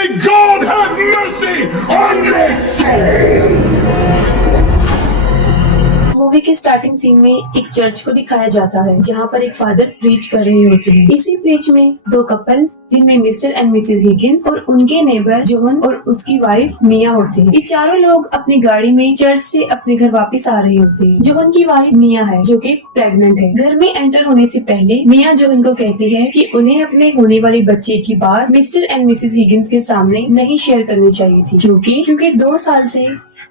May God have mercy on your soul! Movie के starting scene में एक church को दिखाया जाता है जहाँ पर एक फादर प्रीच कर रहे होते हैं। इसी प्रीच में दो कपल जिनमें मिस्टर एंड मिसेस हिगिंस और उनके नेबर जॉन और उसकी वाइफ मिया होते हैं। ये चारों लोग अपनी गाड़ी में चर्च से अपने घर वापस आ रहे होते हैं। जॉन की वाइफ मिया है जो कि प्रेग्नेंट है। घर में एंटर होने से पहले मिया जॉन को कहती है कि उन्हें अपने होने वाले बच्चे की बात मिस्टर एंड मिसेस हिगिंस के सामने नहीं शेयर करनी चाहिए थी क्योंकि 2 साल से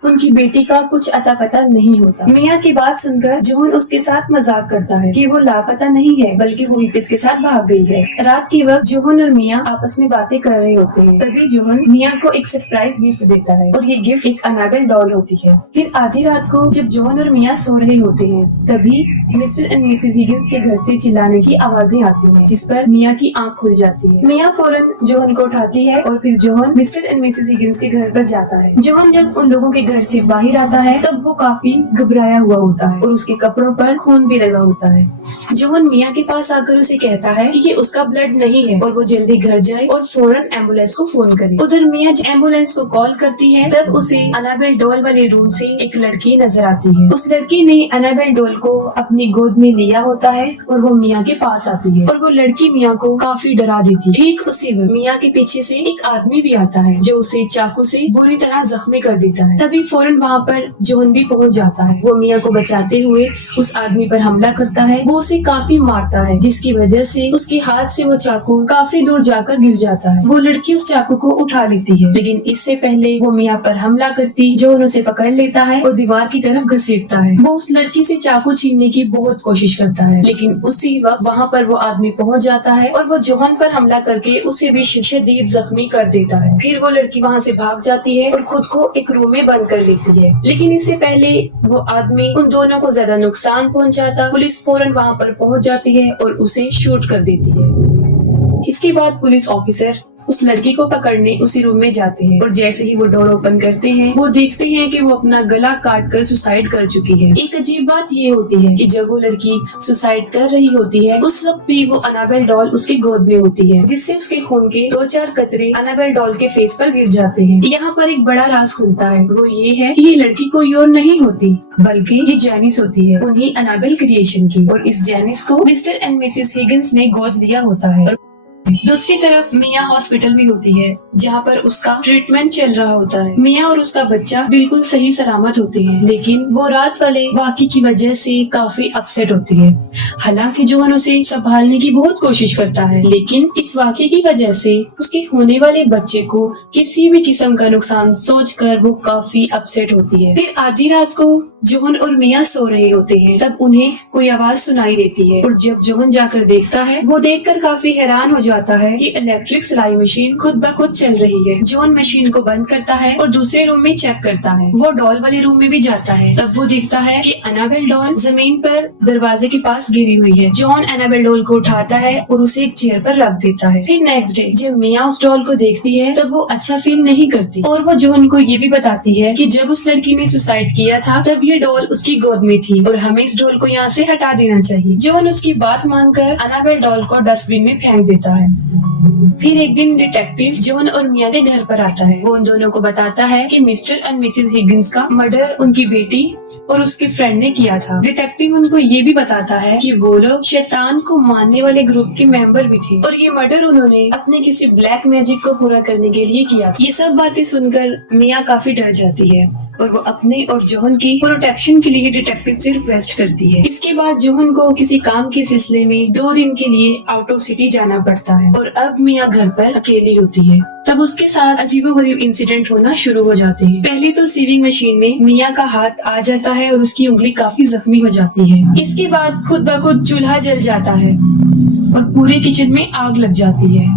उनकी बेटी का कुछ अता पता नहीं होता। मिया की बात सुनकर जॉन उसके साथ मजाक करता है कि वो लापता नहीं है बल्कि वो हिप्पिस के साथ भाग गई है। रात के वक्त जॉन और मिया आपस में बातें कर रहे होते हैं। तभी जॉन मिया को एक सरप्राइज गिफ्ट देता है और ये गिफ्ट एक अनाबेल डॉल होती है। फिर आधी रात को जब जॉन और मिया सो रहे होते हैं तभी मिस्टर एंड मिसेस हिगिंस के घर से चिल्लाने की आवाजें आती हैं, जिस पर मिया की आंख खुल जाती है। मिया फौरन जॉन को उठाती है और फिर John mister and Mrs Higgins के घर पर जाता है। जॉन जब उन लोगों के घर से बाहर आता है तब वो काफी घबराया हुआ होता है और उसके कपड़ों पर खून भी लगा होता है। जॉन मिया के पास आकर उसे कहता है कि ये उसका ब्लड नहीं है और वो जल्दी घर जाए और फौरन एम्बुलेंस को फोन करे। उधर मिया एम्बुलेंस को कॉल करती है तब उसे अनाबेल डॉल वाले रूम से एक लड़की नजर आती है। उस लड़की ने अनाबेल डॉल को अपनी गोद में लिया होता है और वो मिया के पास आती है और वो लड़की मिया को काफी डरा देती है। ठीक उसी वक्त मिया के पीछे से एक आदमी भी आता है जो उसे चाकू से बुरी तरह जख्मी कर देता है। तभी फौरन वहाँ पर जॉन भी पहुँच जाता है। वो मिया को बचाते हुए उस आदमी पर हमला करता है। वो उसे काफी मारता है जिसकी वजह से उसके हाथ से वो चाकू काफी दूर जाकर गिर जाता है। वो लड़की उस चाकू को उठा लेती है लेकिन इससे पहले वो मिया पर हमला करती जॉन उसे पकड़ लेता है और दीवार की तरफ घसीटता है। वो उस लड़की से चाकू छीनने की बहुत कोशिश करता है लेकिन उसी वक्त वहाँ पर वो आदमी पहुँच जाता है और वो जॉन पर हमला करके उसे भी शदीद जख्मी कर देता है। फिर वो लड़की वहाँ से भाग जाती है और खुद को एक रूम में बंद कर लेती है लेकिन इससे पहले वो आदमी उन दोनों को ज्यादा नुकसान पहुंचाता। पुलिस फौरन वहां पर पहुंच जाती है और उसे शूट कर देती है। इसके बाद पुलिस ऑफिसर उस लड़की को पकड़ने उसी रूम में जाते हैं और जैसे ही वो डोर ओपन करते हैं वो देखते हैं कि वो अपना गला काट कर सुसाइड कर चुकी है। एक अजीब बात ये होती है कि जब वो लड़की सुसाइड कर रही होती है उस वक्त भी वो अनाबेल डॉल उसके गोद में होती है जिससे उसके खून के 2-4 कतरे अनाबेल डॉल के फेस पर गिर जाते हैं। यहाँ पर एक बड़ा राज खुलता है, वो ये है कि ये लड़की कोई और नहीं होती बल्कि ये जैनिस होती है, उन्हीं अनाबेल क्रिएशन की। और इस जैनिस को मिस्टर एंड मिसेस हिगिंस ने गोद दिया होता है। दूसरी तरफ मिया हॉस्पिटल भी होती है जहाँ पर उसका ट्रीटमेंट चल रहा होता है। मिया और उसका बच्चा बिल्कुल सही सलामत होते हैं लेकिन वो रात वाले वाकये की वजह से काफी अपसेट होती है। हालांकि जॉन उसे संभालने की बहुत कोशिश करता है लेकिन इस वाकये की वजह से उसके होने वाले बच्चे को किसी भी किस्म का नुकसान सोचकर वो काफी अपसेट होती है। फिर आधी रात को जॉन और मिया सो रहे होते हैं तब उन्हें कोई आवाज सुनाई देती है और जब जॉन जाकर देखता है वो देखकर काफी हैरान हो जाता है कि इलेक्ट्रिक सिलाई मशीन खुद ब खुद चल रही है। जॉन मशीन को बंद करता है और दूसरे रूम में चेक करता है। वो डॉल वाले रूम में भी जाता है तब वो देखता है कि अनाबेल डॉल जमीन पर दरवाजे के पास गिरी हुई है। जॉन अनाबेल डॉल को उठाता है और उसे एक चेयर पर रख देता है। फिर नेक्स्ट डे जब मिया उस डॉल को देखती है तब वो अच्छा फील नहीं करती और वो जॉन को ये भी बताती है कि जब उस लड़की ने सुसाइड किया था तब ये डॉल उसकी गोद में थी और हमें इस डॉल को यहाँ से हटा देना चाहिए। जॉन उसकी बात मानकर अनाबेल डॉल को डस्टबिन में फेंक देता है। फिर एक दिन डिटेक्टिव जॉन और मिया के घर पर आता है। वो उन दोनों को बताता है कि मिस्टर एंड मिसेस हिगिंस का मर्डर उनकी बेटी और उसके फ्रेंड ने किया था। डिटेक्टिव उनको ये भी बताता है कि वो लोग शैतान को मानने वाले ग्रुप के मेंबर भी थे और ये मर्डर उन्होंने अपने किसी ब्लैक मैजिक को पूरा करने के लिए किया था। ये सब बातें सुनकर मिया काफी डर जाती है और वो अपने और जॉन की प्रोटेक्शन के लिए डिटेक्टिव से रिक्वेस्ट करती है। इसके बाद जॉन को किसी काम के सिलसिले में 2 दिन के लिए आउट ऑफ सिटी जाना पड़ता है और अब मिया घर पर अकेली होती है। तब उसके साथ अजीबोगरीब इंसिडेंट होना शुरू हो जाते हैं। पहले तो सीविंग मशीन में मिया का हाथ आ जाता है और उसकी उंगली काफी जख्मी हो जाती है। इसके बाद खुद ब खुद चूल्हा जल जाता है और पूरे किचन में आग लग जाती है।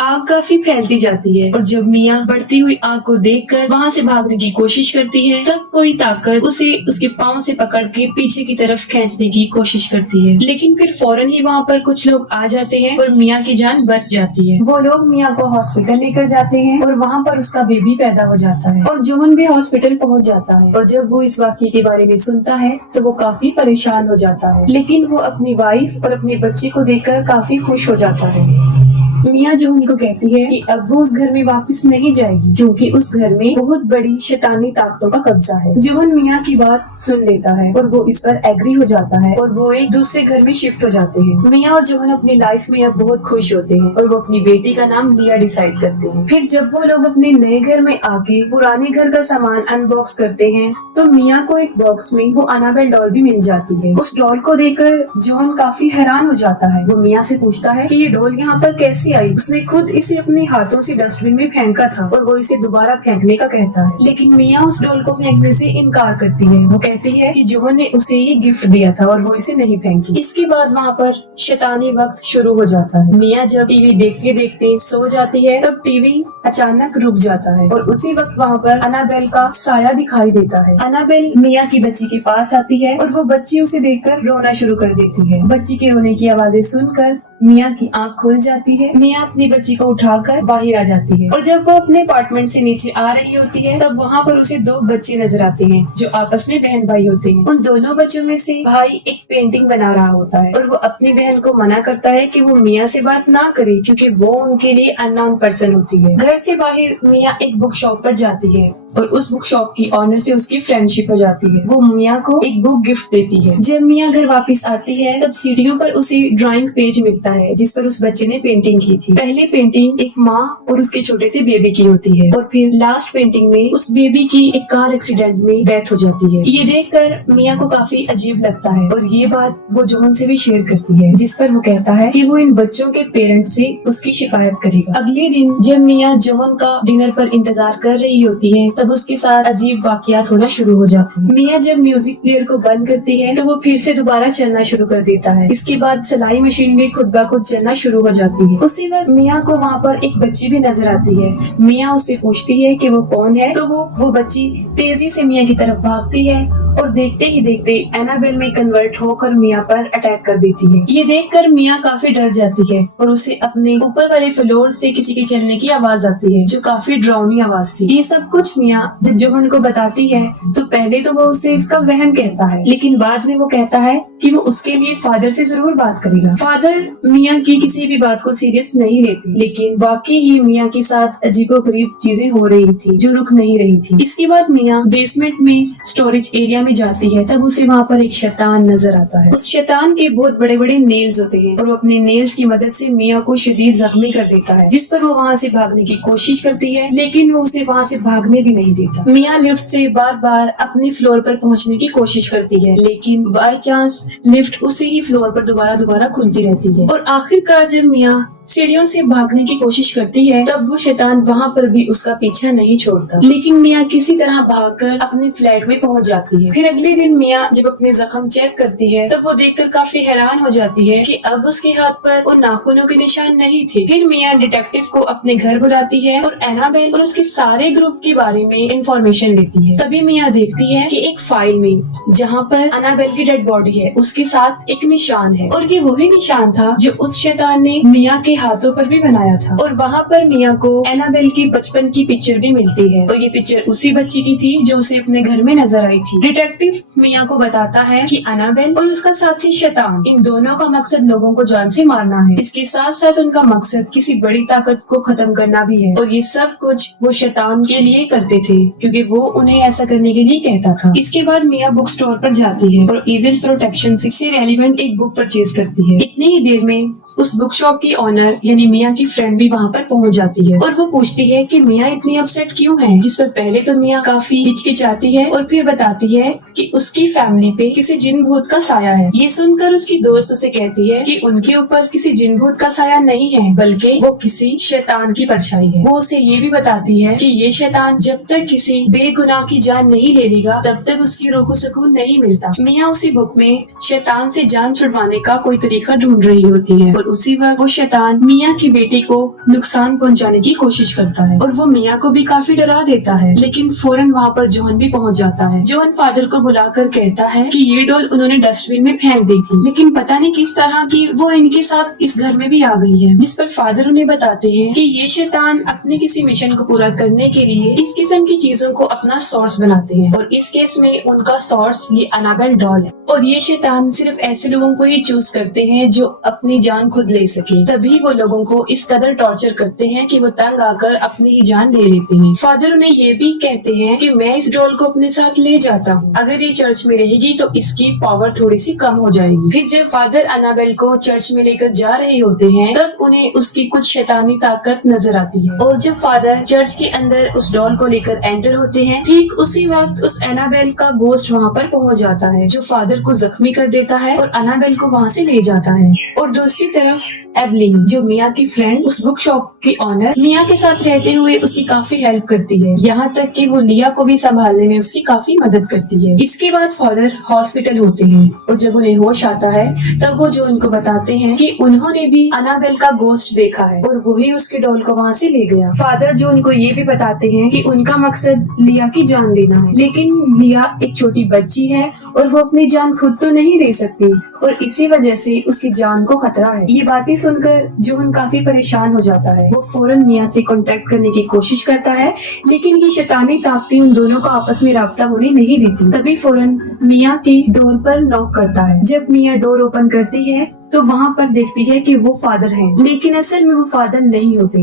आग काफी फैलती जाती है और जब मिया बढ़ती हुई आग को देखकर वहाँ से भागने की कोशिश करती है तब कोई ताकत उसे उसके पाँव से पकड़ के पीछे की तरफ खींचने की कोशिश करती है लेकिन फिर फौरन ही वहाँ पर कुछ लोग आ जाते हैं और मिया की जान बच जाती है। वो लोग मिया को हॉस्पिटल लेकर जाते हैं और वहाँ पर उसका बेबी पैदा हो जाता है और जॉन भी हॉस्पिटल पहुँच जाता है और जब वो इस वाक़ये के बारे में सुनता है तो वो काफी परेशान हो जाता है लेकिन वो अपनी वाइफ और अपने बच्चे को देखकर काफी खुश हो जाता है। मिया जोहन को कहती है कि अब वो उस घर में वापस नहीं जाएगी क्योंकि उस घर में बहुत बड़ी शैतानी ताकतों का कब्जा है। जोहन मिया की बात सुन लेता है और वो इस पर एग्री हो जाता है और वो एक दूसरे घर में शिफ्ट हो जाते हैं। मिया और जोहन अपनी लाइफ में अब बहुत खुश होते हैं और वो अपनी बेटी का नाम लिया डिसाइड करते हैं। फिर जब वो लोग अपने नए घर में आके पुराने घर का सामान अनबॉक्स करते हैं तो मिया को एक बॉक्स में वो अनाबेल डॉल भी मिल जाती है। उस डॉल को देखकर जोहन काफी हैरान हो जाता है। वो मिया से पूछता है कि ये डॉल यहाँ पर कैसे आई। उसने खुद इसे अपने हाथों से डस्टबिन में फेंका था और वो इसे दोबारा फेंकने का कहता है, लेकिन मिया उस डॉल को फेंकने से इनकार करती है। वो कहती है कि जोहन ने उसे ये गिफ्ट दिया था और वो इसे नहीं फेंकी। इसके बाद वहाँ पर शैतानी वक्त शुरू हो जाता है। मिया जब टीवी देखते देखते सो जाती है तब टीवी अचानक रुक जाता है और उसी वक्त वहाँ पर अनाबेल का साया दिखाई देता है। अनाबेल मिया की बच्ची के पास आती है और वो बच्ची उसे देखकर रोना शुरू कर देती है। बच्ची के रोने की आवाजें सुनकर मिया की आंख खुल जाती है। मिया अपनी बच्ची को उठाकर बाहर आ जाती है और जब वो अपने अपार्टमेंट से नीचे आ रही होती है तब वहाँ पर उसे दो बच्चे नजर आते हैं जो आपस में बहन भाई होते हैं। उन दोनों बच्चों में से भाई एक पेंटिंग बना रहा होता है और वो अपनी बहन को मना करता है कि वो मिया से बात ना करे क्योंकि वो उनके लिए अननोन पर्सन होती है। घर से बाहर मिया एक बुक शॉप पर जाती है और उस बुक शॉप की ऑनर से उसकी फ्रेंडशिप हो जाती है। वो मिया को एक बुक गिफ्ट देती है। जब मिया घर वापस आती है तब सीढ़ियों पर उसे ड्राइंग पेज मिलता है जिस पर उस बच्चे ने पेंटिंग की थी। पहली पेंटिंग एक माँ और उसके छोटे से बेबी की होती है और फिर लास्ट पेंटिंग में उस बेबी की एक कार एक्सीडेंट में डेथ हो जाती है। ये देखकर मिया को काफी अजीब लगता है और ये बात वो जोहन से भी शेयर करती है जिस पर वो कहता है कि वो इन बच्चों के पेरेंट्स से उसकी शिकायत करेगा। अगले दिन जब मिया जोहन का डिनर पर इंतजार कर रही होती है तब उसके साथ अजीब वाकयात होना शुरू हो जाते हैं। मिया जब म्यूजिक प्लेयर को बंद करती है तो वो फिर से दोबारा चलना शुरू कर देता है। इसके बाद सिलाई मशीन भी खुद ब खुद चलना शुरू हो जाती है। उसी वक्त मिया को वहाँ पर एक बच्ची भी नजर आती है। मिया उससे पूछती है कि वो कौन है तो वो बच्ची तेजी से मिया की तरफ भागती है और देखते ही देखते एनाबेल में कन्वर्ट होकर मिया पर अटैक कर देती है। ये देखकर मिया काफी डर जाती है और उसे अपने ऊपर वाले फ्लोर से किसी के चलने की आवाज आती है जो काफी डरावनी आवाज थी। ये सब कुछ मिया जब जोहन को बताती है तो पहले तो वो उसे इसका वहम कहता है लेकिन बाद में वो कहता है कि वो उसके लिए फादर से जरूर बात करेगा। फादर मिया की किसी भी बात को सीरियस नहीं लेते लेकिन वाकई ही मिया के साथ अजीबोगरीब चीजें हो रही थी जो रुक नहीं रही थी। इसके बाद मिया बेसमेंट में स्टोरेज एरिया में जाती है तब उसे वहाँ पर एक शैतान नजर आता है। उस शैतान के बहुत बड़े बड़े नेल्स होते हैं और वो अपने नेल्स की मदद से मिया को शदीद जख्मी कर देता है जिस पर वो वहाँ से भागने की कोशिश करती है लेकिन वो उसे वहाँ से भागने भी नहीं देता। मिया लिफ्ट से बार बार अपने फ्लोर पर पहुँचने की कोशिश करती है लेकिन बाय चांस लिफ्ट उसी ही फ्लोर पर दोबारा खुलती रहती है और आखिरकार जब मिया सीढ़ियों से भागने की कोशिश करती है तब वो शैतान वहाँ पर भी उसका पीछा नहीं छोड़ता लेकिन मिया किसी तरह भागकर अपने फ्लैट में पहुँच जाती है। फिर अगले दिन मिया जब अपने जख्म चेक करती है तो वो देखकर काफी हैरान हो जाती है कि अब उसके हाथ पर वो नाखूनों के निशान नहीं थे। फिर मिया डिटेक्टिव को अपने घर बुलाती है और एनाबेल और उसके सारे ग्रुप के बारे में इंफॉर्मेशन लेती है। तभी मिया देखती है कि एक फाइल में जहाँ पर एनाबेल की डेड बॉडी है उसके साथ एक निशान है और ये वही निशान था जो उस शैतान ने मिया के हाथों पर भी बनाया था। और वहाँ पर मिया को एनाबेल की बचपन की पिक्चर भी मिलती है और ये पिक्चर उसी बच्ची की थी जो उसे अपने घर में नजर आई थी। डिटेक्टिव मिया को बताता है कि एनाबेल और उसका साथी शैतान इन दोनों का मकसद लोगों को जान से मारना है। इसके साथ साथ उनका मकसद किसी बड़ी ताकत को खत्म करना भी है और ये सब कुछ वो शैतान के लिए करते थे क्योंकि वो उन्हें ऐसा करने के लिए कहता था। इसके बाद मिया बुक स्टोर पर जाती है और इविल्स प्रोटेक्शन से रेलिवेंट एक बुक परचेज करती है। इतनी ही देर में उस बुक शॉप की ऑनर यानी मिया की फ्रेंड भी वहाँ पर पहुँच जाती है और वो पूछती है कि मिया इतनी अपसेट क्यों है। जिस पर पहले तो मिया काफी हिचकिचाती है और फिर बताती है कि उसकी फैमिली पे किसी जिन भूत का साया है। ये सुनकर उसकी दोस्त उसे कहती है कि उनके ऊपर किसी जिन भूत का साया नहीं है बल्कि वो किसी शैतान की परछाई है। वो उसे ये भी बताती है कि ये शैतान जब तक किसी बेगुनाह की जान नहीं ले लेगा तब तक उसकी रूह को सुकून नहीं मिलता। मिया उसी बुक में शैतान से जान छुड़वाने का कोई तरीका ढूंढ रही होती है और उसी वक्त वो शैतान मिया की बेटी को नुकसान पहुंचाने की कोशिश करता है और वो मिया को भी काफी डरा देता है। लेकिन फौरन वहाँ पर जोहन भी पहुंच जाता है। जोहन फादर को बुलाकर कहता है कि ये डॉल उन्होंने डस्टबिन में फेंक दी थी लेकिन पता नहीं किस तरह की वो इनके साथ इस घर में भी आ गई है। जिस पर फादर उन्हें बताते हैं कि ये शैतान अपने किसी मिशन को पूरा करने के लिए इस किस्म की चीजों को अपना सोर्स बनाते हैं और इस केस में उनका सोर्स ये एनाबेल डॉल है और ये शैतान सिर्फ ऐसे लोगों को ही चूज करते हैं जो अपनी जान खुद ले सके। तभी वो लोगों को इस कदर टॉर्चर करते हैं कि वो तंग आकर अपनी ही जान ले लेते हैं। फादर उन्हें ये भी कहते हैं कि मैं इस डॉल को अपने साथ ले जाता हूँ, अगर ये चर्च में रहेगी तो इसकी पावर थोड़ी सी कम हो जाएगी। फिर जब फादर अनाबेल को चर्च में लेकर जा रहे होते हैं तब उन्हें उसकी कुछ शैतानी ताकत नजर आती है, और जब फादर चर्च के अंदर उस डॉल को लेकर एंटर होते हैं ठीक उसी वक्त उस एनाबेल का गोस्ट वहाँ पर पहुँच जाता है, जो फादर को जख्मी कर देता है और अनाबेल को वहाँ से ले जाता है। और दूसरी तरफ एवलिन, जो मिया की फ्रेंड, उस बुक शॉप की ऑनर, मिया के साथ रहते हुए उसकी काफी हेल्प करती है, यहाँ तक कि वो लिया को भी संभालने में उसकी काफी मदद करती है। इसके बाद फादर हॉस्पिटल होते हैं और जब उन्हें होश आता है तब वो जो उनको बताते हैं कि उन्होंने भी अनाबेल का गोस्ट देखा है और वही उसके डॉल को वहाँ से ले गया। फादर जो उनको ये भी बताते हैं कि उनका मकसद लिया की जान लेना है, लेकिन लिया एक छोटी बच्ची है और वो अपनी जान खुद तो नहीं ले सकती और इसी वजह से उसकी जान को खतरा है। ये बातें सुनकर जोहन काफी परेशान हो जाता है। वो फौरन मिया से कांटेक्ट करने की कोशिश करता है, लेकिन ये शैतानी ताकतें उन दोनों को आपस में राब्ता होने नहीं देती। तभी फौरन मिया की डोर पर नॉक करता है। जब मिया डोर ओपन करती है तो वहाँ पर देखती है कि वो फादर हैं, लेकिन असल में वो फादर नहीं होते,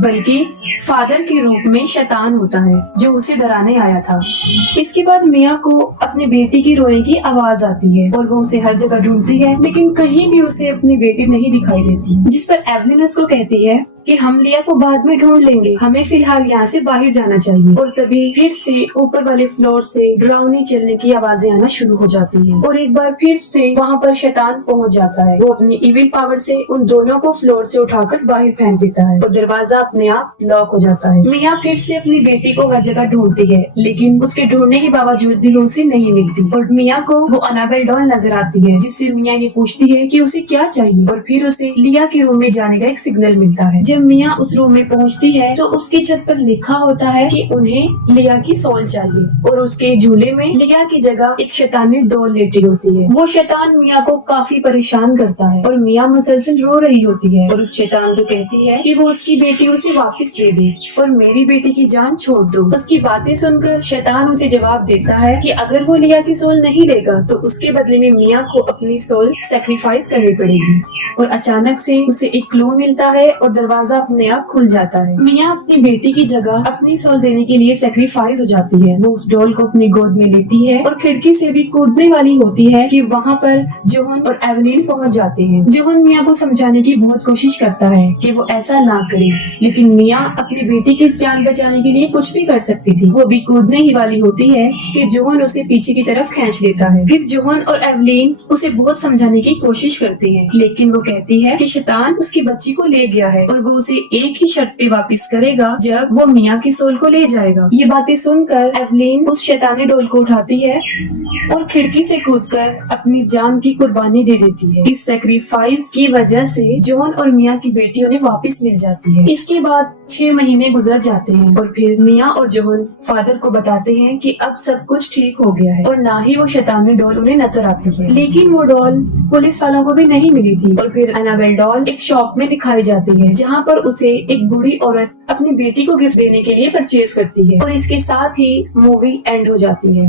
बल्कि फादर के रूप में शैतान होता है जो उसे डराने आया था। इसके बाद मिया को अपनी बेटी की रोने की आवाज आती है और वो उसे हर जगह ढूंढती है, लेकिन कहीं भी उसे अपनी बेटी नहीं दिखाई देती। जिस पर एवलिन उसको कहती है कि हम लिया को बाद में ढूंढ लेंगे, हमें फिलहाल यहाँ से बाहर जाना चाहिए। और तभी फिर से ऊपर वाले फ्लोर से डरावनी चलने की आवाजें आना शुरू हो जाती है और एक बार फिर से वहाँ पर शैतान पहुँच जाता है। वो अपनी इविल पावर से उन दोनों को फ्लोर से उठाकर बाहर फेंक देता है और दरवाजा अपने आप लॉक हो जाता है। मिया फिर से अपनी बेटी को हर जगह ढूंढती है, लेकिन उसके ढूंढने के बावजूद भी वो उसे नहीं मिलती और मिया को वो अनाबेल डॉल नजर आती है, जिससे मिया ये पूछती है कि उसे क्या चाहिए और फिर उसे लिया के रूम में जाने का एक सिग्नल मिलता है। जब मिया उस रूम में पहुँचती है तो उसकी छत पर लिखा होता है कि उन्हें लिया की सोल चाहिए और उसके झूले में लिया की जगह एक शैतानी डॉल लेटी होती है। वो शैतान मिया को काफी परेशान करता है और मिया मुसलसल रो रही होती है और उस शैतान को कहती है कि वो उसकी बेटी उसे वापस दे दे और मेरी बेटी की जान छोड़ दो। उसकी बातें सुनकर शैतान उसे जवाब देता है कि अगर वो लिया की सोल नहीं देगा तो उसके बदले में मिया को अपनी सोल सैक्रिफाइस करनी पड़ेगी। और अचानक से उसे एक क्लू मिलता है और दरवाजा अपने आप खुल जाता है। मिया अपनी बेटी की जगह अपनी सोल देने के लिए सैक्रिफाइस हो जाती है। वो उस डॉल को अपनी गोद में लेती है और खिड़की से भी कूदने वाली होती है कि वहाँ पर जोहन और एवलिन पहुँच जाते हैं। जोहन मिया को समझाने की बहुत कोशिश करता है कि वो ऐसा ना करे, लेकिन मिया अपनी बेटी की जान बचाने के लिए कुछ भी कर सकती थी। वो भी कूदने ही वाली होती है कि जोहन उसे पीछे की तरफ खींच लेता है। फिर जोहन और एवलिन उसे बहुत समझाने की कोशिश करती हैं, लेकिन वो कहती है कि शैतान उसकी बच्ची को ले गया है और वो उसे एक ही शर्त पे वापस करेगा जब वो मिया की सोल को ले जाएगा। ये बातें सुनकर एवलिन उस शैतानी डोल को उठाती है और खिड़की से कूदकर अपनी जान की कुर्बानी दे देती है। इस सैक्रिफाइस की वजह से जॉन और मिया की बेटी उन्हें वापस मिल जाती है। इसके बाद 6 महीने गुजर जाते हैं और फिर मिया और जॉन फादर को बताते हैं कि अब सब कुछ ठीक हो गया है और ना ही वो शैतानी डॉल उन्हें नजर आती है। लेकिन वो डॉल पुलिस वालों को भी नहीं मिली थी और फिर अनाबेल डॉल एक शॉप में दिखाई जाती है, जहाँ पर उसे एक बूढ़ी औरत अपनी बेटी को गिफ्ट देने के लिए परचेज करती है और इसके साथ ही मूवी एंड हो जाती है।